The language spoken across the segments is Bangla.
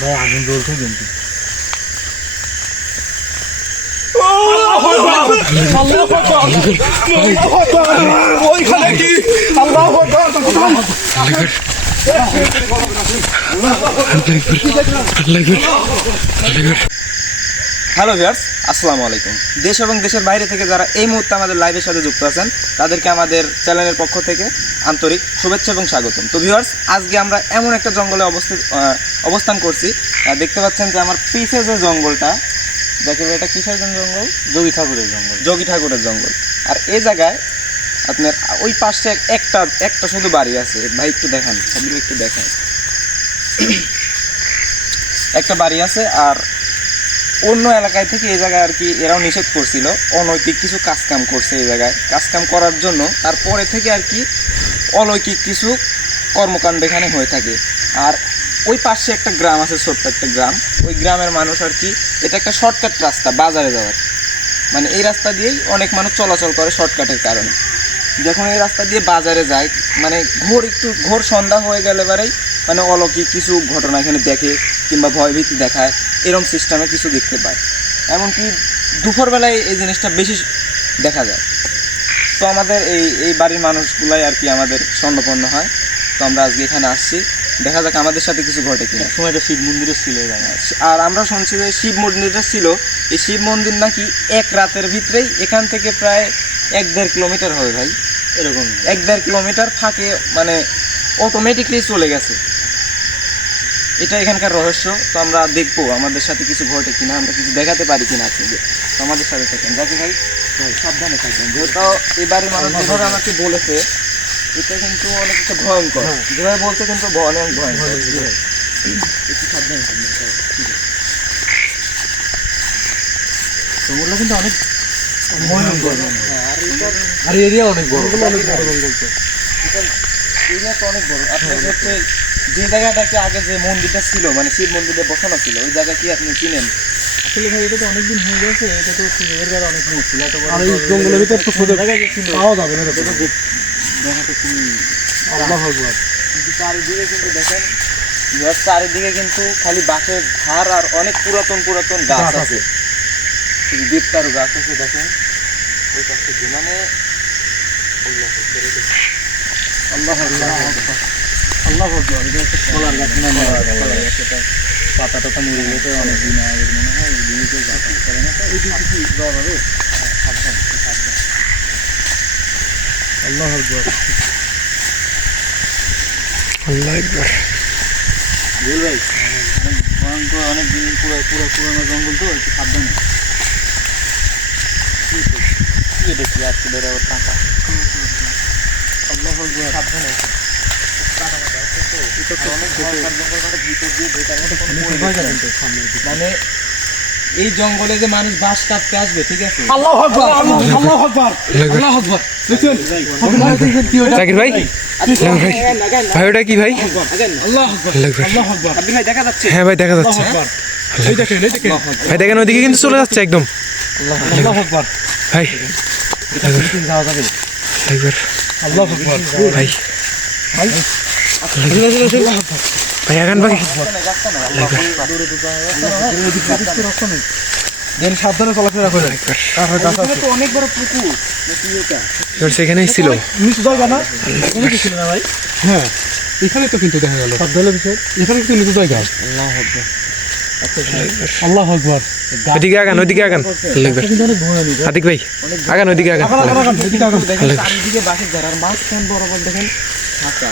ভাই আগুন জ্বলছে কিন্তু ওইখানে কি আল্লাহু হ্যালো ভিউয়ার্স, আসসালামু আলাইকুম। দেশ এবং দেশের বাইরে থেকে যারা এই মুহূর্তে আমাদের লাইভের সাথে যুক্ত আছেন তাদেরকে আমাদের চ্যানেলের পক্ষ থেকে আন্তরিক শুভেচ্ছা এবং স্বাগতম। তো ভিউয়ার্স, আজকে আমরা এমন একটা জঙ্গলে অবস্থান করছি। দেখতে পাচ্ছেন যে আমার পিছে যে জঙ্গলটা, দেখেন এটা কিসের জঙ্গল? যোগী ঠাকুরের জঙ্গল। আর এই জায়গায় আপনার ওই পাশে একটা শুধু বাড়ি আছে। ভাই একটু দেখান, একটু দেখেন, একটা বাড়ি আছে। আর অন্য এলাকায় থেকে এই জায়গায় আর কি এরাও নিষেধ করছিল, অনৈতিক কিছু কাজকাম করছে এই জায়গায়। কাজকাম করার জন্য তারপরে থেকে আর কি অলৌকিক কিছু কর্মকাণ্ড এখানে হয়ে থাকে। আর ওই পাশে একটা গ্রাম আছে, ছোট্ট একটা গ্রাম। ওই গ্রামের মানুষ আর কি, এটা একটা শর্টকাট রাস্তা বাজারে যাওয়ার, মানে এই রাস্তা দিয়েই অনেক মানুষ চলাচল করে শর্টকাটের কারণে। যখন এই রাস্তা দিয়ে বাজারে যায়, মানে ঘোর সন্ধ্যা হয়ে গেলে এবারেই মানে অলৌকিক কিছু ঘটনা এখানে দেখে কিংবা ভয়ভীতি দেখায়, এরকম সিস্টেমে কিছু দেখতে পায়। এমনকি দুপুরবেলায় এই জিনিসটা বেশি দেখা যায়। তো আমাদের এই বাড়ির মানুষগুলাই আর কি আমাদের স্বর্ণপন্ন হয়। তো আমরা আজকে এখানে আসছি, দেখা যাক আমাদের সাথে কিছু ঘটে কিনা। সময়টা শিব মন্দিরের ছিল এখানে। আর আমরা শুনছি যে শিব মন্দিরটা ছিল, এই শিব মন্দির নাকি এক রাতের ভিতরেই এখান থেকে প্রায় 1-1.5 কিলোমিটার হবে ভাই, এরকম 1-1.5 কিলোমিটার ফাঁকে মানে অটোমেটিকলি চলে গেছে। এটা এখানকার রহস্য। তো আমরা দেখবো আমাদের সাথে কিছু ঘটে কিনা, আমরা কিছু দেখাতে পারি কিনা আপনাদের। তো আমাদের সাথে থাকেন, যাকে ভাই সাবধানে থাকবেন। যেহেতু এবারে মানুষ যেভাবে আমাকে বলেছে, এটা কিন্তু অনেক একটা ভয়ঙ্কর, যেভাবে বলতে কিন্তু অনেক ভয়ঙ্কর। একটু সাবধানে থাকবেন। তোমরা কিন্তু অনেক ভয়ঙ্কর। আর এরিয়া অনেক বড়, এরিয়া তো অনেক বড়। আপনার হচ্ছে যে জায়গাটাকে আগে যে মন্দিরটা ছিল, মানে শিব মন্দিরে বসানো ছিল, ওই জায়গা কি আপনি চিনেন? আসলে ভাই এটা তো অনেকদিন হয়ে গেছে, এটা তো এর গায়ে অনেক মুশকিল। আর এই জঙ্গলের ভিতর তো খোঁজা পাওয়া যাবে না, এটা দেখাতে খুবই আল্লাহ আকবার। কিন্তু চারিদিকে কিন্তু দেখেন, চারিদিকে কিন্তু খালি বাঁশের ধার আর অনেক পুরাতন গাছ আছে। দেবতারও গাছ আছে দেখেন ওই পাশে, মানে আল্লাহ আল্লাহ আকবার। এটা একটা কলার গাছ না, কলার গাছ। এটা পাতা টাতা মরে গেছে অনেকদিন আগে মনে হয়। দিকে যাতায়াত করে না, এইদিকে কি যাওয়া যাবে? আল্লাহ আকবার, আল্লাহ আকবার। বল ভাই, অনেক ভয়ঙ্কর, অনেক দিন পুরোনো জঙ্গল তো, একটু সাবধানে। কি দেখি আজকে ধরে ওর টাকা। আল্লাহ আকবার, সাবধানে। মানে এই জঙ্গলে যে মানুষ বাস কাটতে আসবে, ঠিক আছে? আল্লাহু আকবার, আল্লাহু আকবার, আল্লাহু আকবার। জাকির ভাই, ভাই ওটা কি ভাই? আল্লাহু আকবার, আল্লাহু আকবার। আপনি ভাই দেখা যাচ্ছে? হ্যাঁ ভাই দেখা যাচ্ছে। এই দেখেন, এই দেখেন ভাই, দেখেন ওইদিকে কিন্তু চলে যাচ্ছে একদম। আল্লাহু আকবার ভাই যাওয়া যাবে। একবার আল্লাহু আকবার ভাই, ভাই ভাই আগান ভাই। সাবধানে চলাফেরা করে। অনেক বড় পুকুর, সেখানেই ছিল। নিচু জায়গা না? ভাই হ্যাঁ, এখানে তো কিন্তু দেখা গেল সাবধানের বিষয়, এখানে কিন্তু নিচু জায়গা। আল্লাহ আকবার। ওইদিকে আগান, ওইদিকে আগান। আতিক ভাই আগান, ওইদিকে আগান। চারিদিকে বাঁশের ঝাড়, আর মাঝখান বরাবর দেখেন ফাঁকা।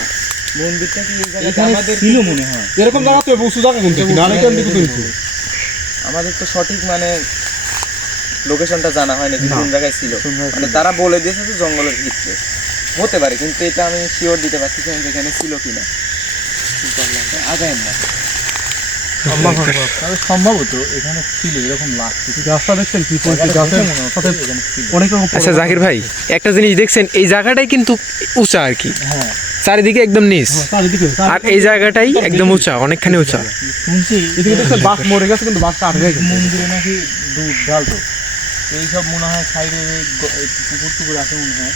মন্দিরটা কি এই জায়গাতে এখানে আমাদের ছিল মনে হয়, এরকম জায়গা তো উঁচু জায়গা কিন্তু আমাদের তো সঠিক মানে লোকেশনটা জানা হয় না, কোন জায়গায় ছিল। মানে তারা বলে দিয়েছে যে জঙ্গলের ভিতরে হতে পারে, কিন্তু এটা আমি শিওর দিতে পারছি না যেখানে ছিল কিনা। আগায় না, সম্ভবত এখানে ছিল, এরকম লাগছে। গাছটা দেখছেন কি অনেক রকম। আচ্ছা জাকির ভাই, একটা জিনিস দেখছেন, এই জায়গাটাই কিন্তু উঁচা আর কি। হ্যাঁ, চারিদিকে একদম নিচ, আর এই জায়গাটাই একদম উঁচা, অনেকখানি উঁচা। শুনছি এদিকে দেখছেন বাঘ মরে গেছে, কিন্তু বাঘটা আটকে গেছে মন্দিরে নাকি দুধ ডাল। তো এইসব মনে হয় সাইডে পুকুর টুকুর আছে মনে হয়।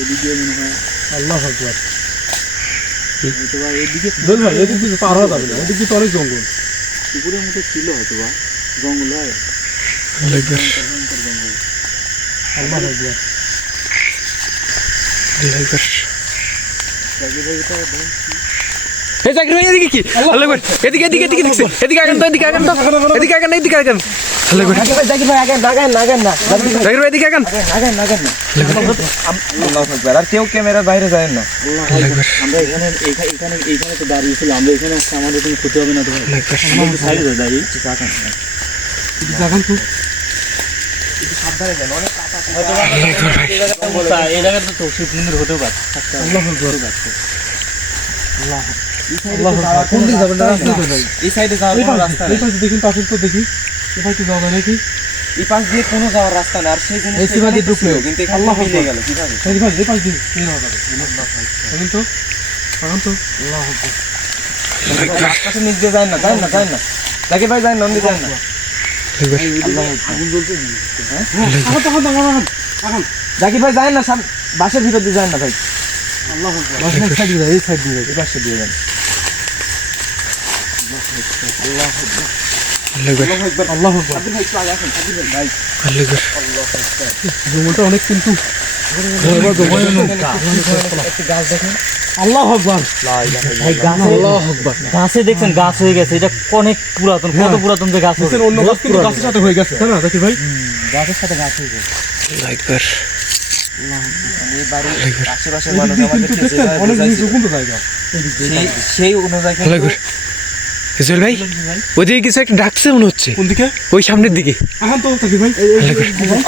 এদিকে মনে হয়। আল্লাহ আকবার, হয়তো বা এদিকে জল ভাই এদিকে তো পার হওয়া যাবে না, এদিকে তো অনেক জঙ্গল। পুকুরের মতো ছিল হয়তো বা জঙ্গল হয় আল্লাহু আকবার ভয়ঙ্কর জঙ্গল। আল্লাহ আকবার। আল্লাহু আকবার জাকির ভাই এটা দেখেন এই জাকির ভাই এদিকে কি আল্লাহু আকবার এদিকে এদিকে এদিকে দেখছেন এদিকে আগেন তো এদিকে আগেন তো এদিকে আগেন এদিকে আগেন আল্লাহু আকবার জাকির ভাই আগেন না জাকির ভাই এদিকে আগেন আল্লাহু আকবার। আর কেউ ক্যামেরার বাইরে যায় না। আল্লাহু আকবার আমরা এখানে এইখানে তো দাঁড়িয়ে ছিলাম, আমরা এখানে আসছি, আমাদের কোনো ক্ষতি হবে না তো ভাই? আল্লাহু আকবার আমরা একটু সাইডে যাই দাঁড়িয়ে একটু দেখান তো। আল্লাহু আকবার ভাই অবস্থা, এই জায়গাটা তো শিব মন্দির হতেও পারে। আল্লাহ আকবার। আল্লাহ আকবার। কোন দিকে যাবেন? রাস্তা তো নাই। এই সাইডে যাওয়ার এই কোনো পাশে, রাস্তা এই নেই। পাশে দেখুন তো, আসুন তো দেখি। এই পাশে যাওয়া যায় নাকি? এই পাশ দিয়ে কোনো যাওয়ার রাস্তা নেই। আর সেই জিনিস এই সিবা দিয়ে ঢুকলো। কিন্তু এখানে আল্লাহ মিলে আকবার। গেল কিভাবে? এই ভাই, এই পাশ দিয়ে এই যাওয়া যাবে। দেখুন তো, দেখুন তো। আল্লাহ আকবার। আশপাশের নিচ দিয়ে যায় না। জাকির ভাই যায় না, অন্য যায় না। আগুন জ্বলতে আগান। জাকির ভাই যায় না, বাসের ভিতর দিয়ে যায় না ভাই। আল্লাহ আকবার। বাসের সাইড দিয়ে যায়, এই সাইড দিয়ে যায়, এই পাশে দিয়ে যায়। আল্লাহু আকবার আল্লাহ আকবার। আল্লাহু আকবার জঙ্গলটা অনেক কিন্তু একটি গাছ দেখেন। আল্লাহ আকবার। ভাই গাছে দেখছেন গাছ হয়ে গেছে, এটা অনেক পুরাতন, কত পুরাতন যে গাছ হবে। নিচের অন্য গাছ কিন্তু গাছের সাথে হয়ে গেছে, তাই না জাকির ভাই? গাছের সাথে গাছ হয়ে গেছে। আল্লাহু আকবার এই বাড়ির আশেপাশের মানুষ এদিক দিয়ে কিন্তু আমাদেরকে দেখছেন যেভাবে অনেক বুঝাইছিল, নিচু কিন্তু জায়গা। সেই অনুযায়ী আল্লাহু আকবার ইসমাইল ভাই ওদিকে কিছু একটা ডাকছে মনে হচ্ছে কোন দিকে? ওই সামনের দিকে আগান তো জাকির ভাই।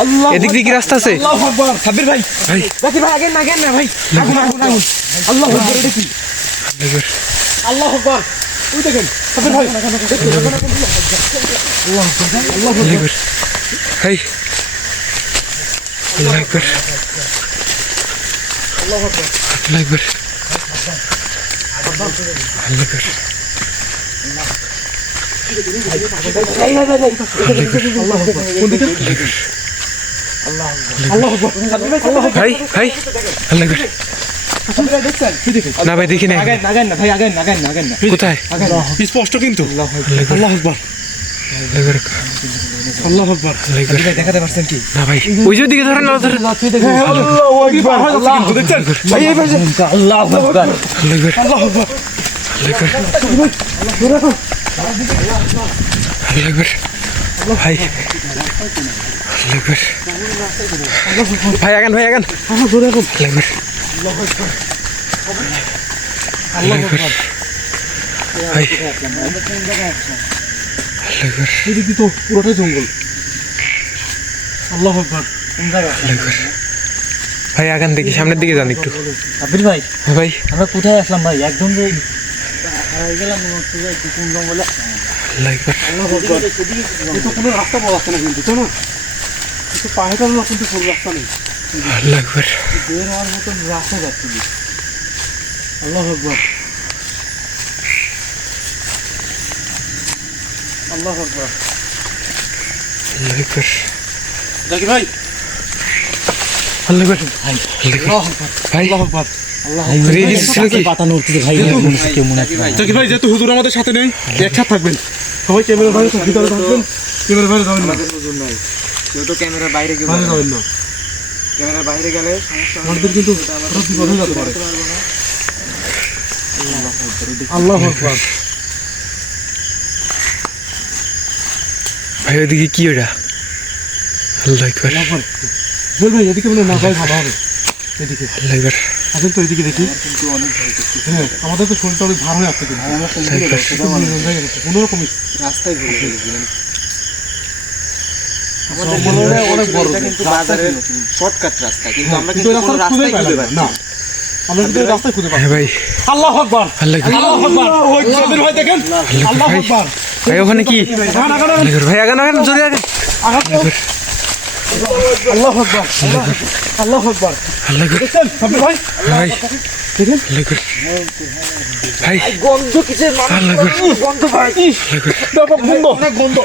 আল্লাহ এদিক দিয়ে কি রাস্তা আছে আল্লাহ আকবার। সাব্বির ভাই, ভাই জাকির ভাই আগেন না ভাই। আগুন। আল্লাহ আকবার। এটা কি? আল্লাহু আকবার আল্লাহ আকবার। ওই দেখেন সাব্বির ভাই। আল্লাহু আকবার ভাই আল্লাহু আকবার আল্লাহু আকবার আল্লাহু আকবার কোন দিকে? আল্লাহ আকবার। ভাই ভাই আল্লাহু আকবার না ভাই দেখি না আগেন না ভাই, আগেন না। কোথায় স্পষ্ট কিন্তু। আল্লাহ আকবার। আল্লাহ আকবার। আল্লাহু আকবার দেখাতে পারছেন কি? না ভাই ওই যে দিকে ধরেন না ধরেন আল্লাহু আকবার। কিন্তু দেখছেন? ভাই এই পাশে। আল্লাহু আকবার। আল্লাহু আকবার আল্লাহ আকবার। আল্লাহু আকবার আল্লাহু আকবার ভাই আল্লাহু আকবার ভাই আগান আল্লাহ আকবার। আল্লাহু আকবার আল্লাহু আকবার ভাই আল্লাহু আকবার এদিকে তো পুরোটাই জঙ্গল। আল্লাহ আকবার। আল্লাহু আকবার ভাই আগান দেখি সামনের দিকে যান একটু আবির ভাই, হ্যাঁ ভাই আমরা কোথায় আসলাম ভাই? একদম যে হারাই গেলাম মনে হচ্ছে যে একটু কোন জঙ্গলে। আল্লাহু আকবার এ তো কোনো রাস্তা পাওয়া যাচ্ছে না কিন্তু, তাই না? একটু পায়ে টানো না, কিন্তু কোনো রাস্তা নেই। আল্লাহু আকবার বের হওয়ার মতন রাস্তা যাচ্ছে না। আল্লাহ আকবার। আল্লাহ আকবার। আল্লাহু আকবার জাকির ভাই। আল্লাহু আকবার ভাই ভাই আল্লাহ আকবার। রেডি ছিল কি পাতা নড়ছে ভাই, কেউ মনে হয়। জাকির ভাই, যেহেতু হুজুর আমাদের সাথে নেই, একসাথে থাকবেন সবাই। ক্যামেরা বাইরে ভিতরে থাকবেন, ক্যামেরা বাইরে যাবেন না। আমাদের হুজুর নাই, কেউ তো ক্যামেরার বাইরে গেলে বাইরে যাবেন না, ক্যামেরার বাইরে গেলে সমস্যা হবে। আমাদের কিন্তু হঠাৎ বিপদ হয়ে যেতে পারে। আল্লাহ আকবার। ভাই ওদিকে কি ওটা আল্লাহু আকবার আল্লাহ আকবার। জল ভাই, এদিকে মনে হয় না যাই ভালো হবে। এদিকে আল্লাহু আকবার আসেন তো, এদিকে দেখি। কিন্তু অনেক ভয় করছে। হ্যাঁ, আমাদের তো শরীরটা অনেক ভার হয়ে আসছে কিন্তু। আমার তো মনে হচ্ছে কোনো রকম রাস্তায় ভুলে গেছিলাম। আমাদের মনে হয় অনেক অনেক বড় বড় কিন্তু বাজারের শর্টকাট রাস্তা, কিন্তু আমরা কিন্তু কিন্তু এই কোনো রাস্তা খুঁজে রাস্তাই খুঁজে পেলাম পাচ্ছি না। না। আমরা কিন্তু এই রাস্তায় খুঁজে পাচ্ছি হ্যাঁ ভাই আল্লাহ আকবার। আল্লাহু আকবার আল্লাহ আকবার। ওই জাকির ভাই দেখেন। আল্লাহ ভাই আকবার। ভাই ওখানে কি আগান, আগান, আগান। আল্লাহু আকবার ভাই আগান আগান জলদি আগান আগান তো। আল্লাহ আকবার। আল্লাহ আকবার। আল্লাহু আকবার দেখছেন সাব্বির ভাই? ভাই দেখেন। আল্লাহু আকবার ভাই গন্ধ কিসের? আল্লাহু আকবার গন্ধ ভাই। ব্যাপক গন্ধ। অনেক গন্ধ।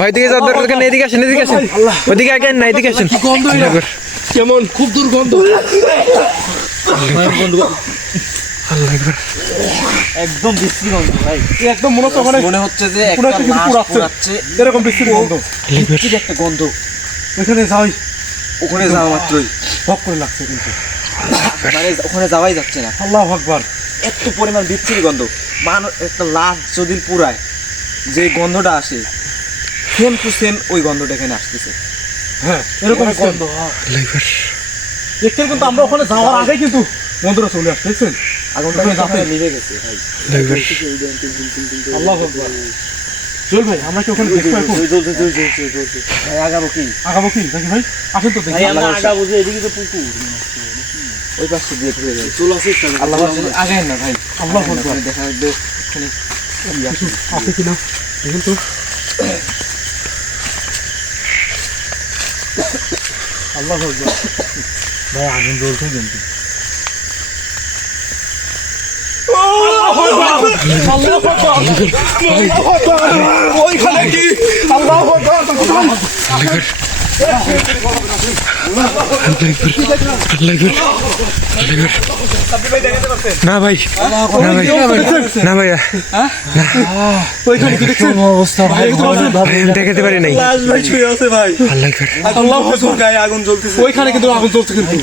ভাই দিকে যাওয়ার দরকার নেই, এদিকে আসেন, এদিকে আসেন, ওদিকে আগে না, এদিকে আসেন। কেমন খুব দুর্গন্ধ। একদম বিশ্রী গন্ধ ভাই, একদম মনে হচ্ছে ওখানে মনে হচ্ছে যে কোনো একটা একটা কিছু লাশ পুড়াচ্ছে। পোড়াচ্ছে। এরকম বৃষ্টির গন্ধ। বিচ্ছিরি একটা গন্ধ। ওখানে যাই ওখানে যাওয়া মাত্রই ভক করে লাগছে কিন্তু। মানে ওখানে যাওয়াই যাচ্ছে না, আল্লাহু আকবার। এত পরিমাণ বিচ্ছিরি গন্ধ। একটা লাশ যদি পুরায় যে গন্ধটা আসে, সেম টু সেম ওই গন্ধটা এখানে আসতেছে। হ্যাঁ এরকম গন্ধ। দেখছেন কিন্তু আমরা ওখানে যাওয়ার আগে কিন্তু গন্ধটা চলে আসছে, দেখছেন আগুনটা ওখানে যাতে নিভে গেছে ভাই। আল্লাহু আকবার। চল ভাই আমরা কি ওখানে দেখবো এখন? ভাই আগাবো কি? আগাবো কি দেখি ভাই, আসেন তো দেখি। ভাই আমরা আগা বুঝে এদিকে তো পুকুর। ওই পাশে দিয়ে ঘুরে যাই। চলে আসিস আল্লাহ আগায় না ভাই, আল্লাহু আগায় না, আকবার। ওখানে দেখা যাবে ওখানে কি আছে। আছে কিনা দেখুন তো। আল্লাহু আকবার। ভাই আগুন জ্বলছে কিন্তু। ওইখানে কি আল্লাহু আকবার। না ভাই, না ভাই, না ভাইয়া, ওইখানে কি দেখছেন অবস্থা ভাই, ভাই আমি দেখাতে পারি নাই। লাশ ভাই শুয়ে আছে ভাই। আল্লাহ আকবার, আল্লাহু আকবার। গায়ে আগুন জ্বলতেছে। ওইখানে কিন্তু আগুন জ্বলছে কিন্তু।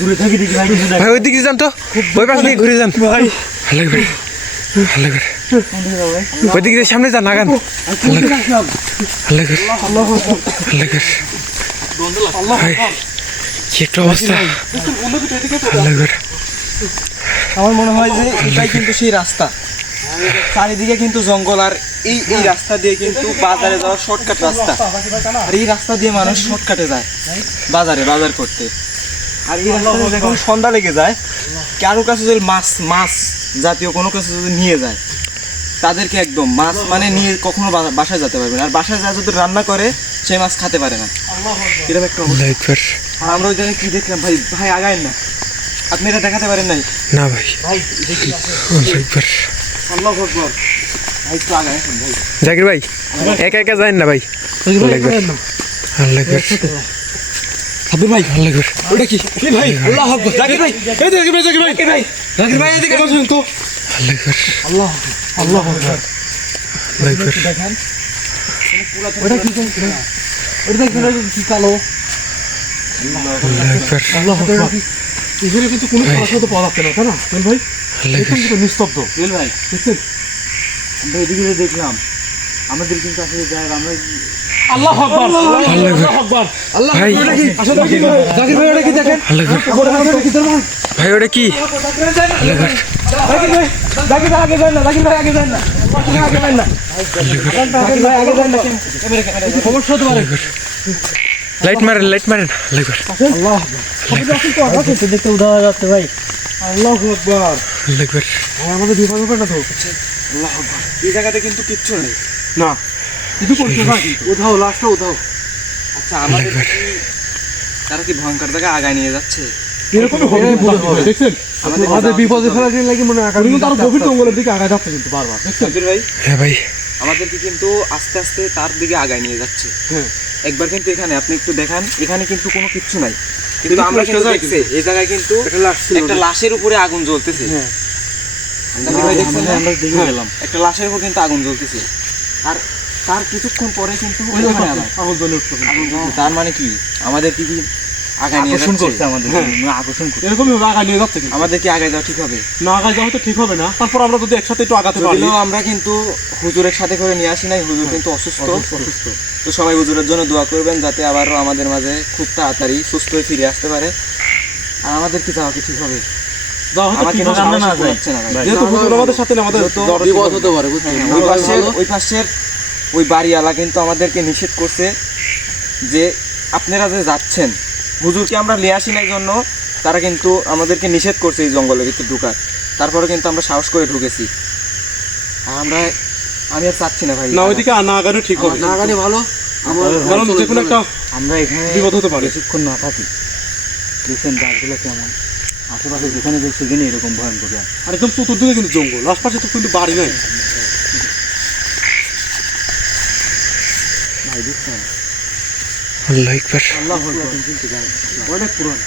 দূরে থাকি দেখি ভাই কিছু ভাই ওইদিকে যান তো, ওই পাশ দিয়ে ঘুরে যান। ভাই আল্লাহ আকবার, আল্লাহ আকবার, ওইদিকে দিয়ে সামনে যান, আগান। আল্লাহ আকবার, আল্লাহ আকবার, আল্লাহু আকবার। আল্লাহ আকবার। ভাই কি একটা অবস্থা। আল্লাহ আকবার। আমার মনে হয় যে এটাই কিন্তু সেই রাস্তা। চারিদিকে কিন্তু জঙ্গল, আর এই এই রাস্তা দিয়ে কিন্তু বাজারে যাওয়ার শর্টকাট রাস্তা। আর এই রাস্তা দিয়ে মানুষ শর্টকাটে যায় বাজার করতে। আর এই রাস্তা দিয়ে যখন সন্ধ্যা লেগে যায়, কারো কাছে যদি মাছ জাতীয় কোনো কিছু যদি নিয়ে যায়, তাদেরকে একদম মাছ মানে নিয়ে কখনো বাসায় যেতে পারবে না। আর বাসায় যা যদি রান্না করে সেই মাছ খেতে পারে না, এরকম একটা অবস্থা। আল্লাহ আকবার। আর আমরা ওই জায়গায় কি দেখলাম ভাই, ভাই আগায় না, আপনি এটা দেখাতে পারেন নাই না ভাই, আল্লাহ আকবার। আল্লাহু আকবার। ভাই, একটু আগায় এখন ভাই। জাকির ভাই একা একা যান না ভাই। আল্লাহ আকবার, আল্লাহ আকবার, আব্দুল ভাই আল্লাহ আকবার। ওটা কি ভাই? আল্লাহু আকবার। জাকির ভাই এই দেখি ভাই, জাকির ভাই, জাকির ভাই এদিকে আসুন তো। আল্লাহ আকবার, আল্লাহ আল্লাহু আকবার। আল্লাহ আকবার। ওটা কি ওটা দেখুন কি কালো। আল্লাহ আকবার, আল্লাহু আকবার। এখানে কিন্তু কোনো কথা তো পাওয়া যাচ্ছে না, তাই না বল ভাই? আল্লাহ এখন আকবার। কিন্তু নিস্তব্ধ, বেল ভাই দেখছেন? আমরা এদিকে যে দেখলাম, আমাদের কিন্তু আসলে যাই আমরা আল্লাহু আকবার, আল্লাহু আকবার। আল্লাহ ভাই। ওটা কি? আসলে জাকির ভাই, জাকির ভাই ওটা কি দেখেন? আল্লাহ আকবার। ওটা কি দেখেন? ভাই ওটা কি? আল্লাহ আকবার, জাকির ভাই, জাকির ভাই আগে যান না, জাকির ভাই আগে যান না, জাকির ভাই আগে যান না, জাকির ভাই আগে যান না। সমস্যা হতে পারে। লাইট মারেন, লাইট মারেন। আল্লাহ আকবার, আল্লাহ দেখতে দেখতে উঠা যাচ্ছে ভাই। আল্লাহু আকবার। আল্লাহ আকবার। ভাই আমাদের বিপদ হবে না তো? এই জায়গাতে কিন্তু কিচ্ছু নেই। না কিছু করছে না, উঠাও লাশটা উঠাও। আচ্ছা, আমাদের তারা কি ভয়ঙ্কর জায়গায় আগায় নিয়ে যাচ্ছে? এরকমই হবে দেখছেন? আমাদের আমাদের বিপদে ফেলার লাগে মনে হয় আগামী কিন্তু আরো গভীর জঙ্গলের দিকে আগায় যাচ্ছে কিন্তু বারবার, দেখছেন? সাব্বির ভাই, হ্যাঁ ভাই, আমাদেরকে কিন্তু আস্তে আস্তে তার দিকে আগায় নিয়ে যাচ্ছে। হ্যাঁ একবার কিন্তু এখানে আপনি একটু দেখান, এখানে কিন্তু কোনো কিচ্ছু নাই, কিন্তু কিন্তু আমরা কিন্তু একটা জায়গায় দেখছি এই জায়গায় কিন্তু একটা লাশ ছিল। একটা লাশের উপরে আগুন জ্বলতেছে। হ্যাঁ সাব্বির ভাই দেখছেন না? আমরা দেখে হ্যাঁ। গেলাম। একটা লাশের উপর কিন্তু আগুন জ্বলতেছে, আর তার কিছুক্ষণ পরে কিন্তু ওই যে ওখানে আবার আগুন জ্বলে উঠছে। আগুন জ্বলছে। তার মানে কি আমাদের কি আগায় নিয়ে আকর্ষণ যাচ্ছে? করছে আমাদের, হ্যাঁ। আকর্ষণ করছে। এরকমই হবে, আগায় নিয়ে যাচ্ছে কিন্তু। আমাদের কি আগায় যাওয়া ঠিক হবে? না আগায় যাওয়া তো ঠিক হবে না, তারপর আমরা যদি একসাথে একটু আগাতে পারি। যদিও আমরা কিন্তু হুজুরের সাথে করে নিয়ে আসি নাই, হুজুর কিন্তু অসুস্থ। তো সবাই হুজুরের জন্য দোয়া করবেন যাতে আবারও আমাদের মাঝে খুব তাড়াতাড়ি সুস্থ হয়ে ফিরে আসতে পারে। আর আমাদের কি যাওয়া কি ঠিক হবে? যাওয়া হয়তো আমার ঠিক কিন্তু হবে আমরা সাহস না করতে যাই। পারছে না ভাই। যেহেতু হুজুর আমাদের সাথে না, আমাদের বিপদ হতে পারে, বুঝছেন? হ্যাঁ, ওই পাশের ওই বাড়িওয়ালা কিন্তু আমাদেরকে নিষেধ করছে যে আপনারা যে যাচ্ছেন, হুজুরকে আমরা নিয়ে আসি নাই জন্য তারা কিন্তু আমাদেরকে নিষেধ করছে এই জঙ্গলের ভিতরে ঢুকার। তারপরে কিন্তু আমরা সাহস করে ঢুকেছি। আর আমি আর চাচ্ছি না ভাই। না ওইদিকে না আগানো ঠিক হবে না গাড়ি ভালো। কারণ যে কোনো একটা আমরা এখানে বিপদ হতে পারে। কিছুক্ষণ না থাকি, দেখছেন গাছগুলো কেমন। আশেপাশে যেখানে দেখছি সেখানে এরকম ভয়ঙ্কর জায়গা। আর একদম চতুর্দিকে কিন্তু জঙ্গল, আশপাশে তো কিন্তু বাড়ি নাই। ভাই দেখছেন আল্লাহু আকবার। আল্লাহ অনেক পুরান।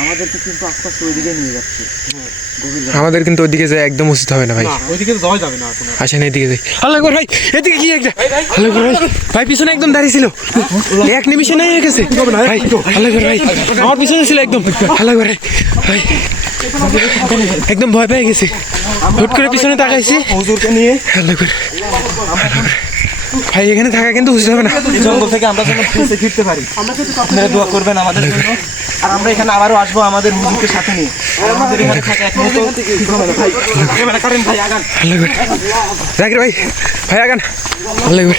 আমাদেরকে কিন্তু আস্তে আস্তে ওইদিকে নিয়ে যাচ্ছে গভীর রাতে। আমাদের কিন্তু ওইদিকে যায় একদম উচিত হবে না ভাই। না ওইদিকে তো যাওয়া যাবে না এখন। আসেন এদিকে যাই। আল্লাহু আকবার ভাই, এদিকে কি একটা, আল্লাহু আকবার ভাই, ভাই পিছনে একদম দাঁড়িয়ে ছিল, এক নিমিষে নাই হয়ে গেছে ভাই। আল্লাহু আকবার ভাই, আমার পিছনে ছিল একদম। আল্লাহু আকবার ভাই, একদম ভয় পেয়ে গেছি, হুট করে পিছনে তাকাইছি হুজুরকে নিয়ে আল্লাহু আকবার। ভাই এখানে থাকা কিন্তু উচিত হবে না। এই জঙ্গল থেকে আমরা যেন ফিরে ফিরতে পারি। আপনারা দোয়া করবেন আমাদের জন্য। আর আমরা এখানে আবারও আসবো আমাদের হুজুরকে সাথে নিয়ে। আর আমাদের এখানে থাকা একমাত্র ভাই ক্যামেরা করেন ভাই আগান। আল্লাহু আকবার, জাকির ভাই, ভাই আগান। আল্লাহু আকবার।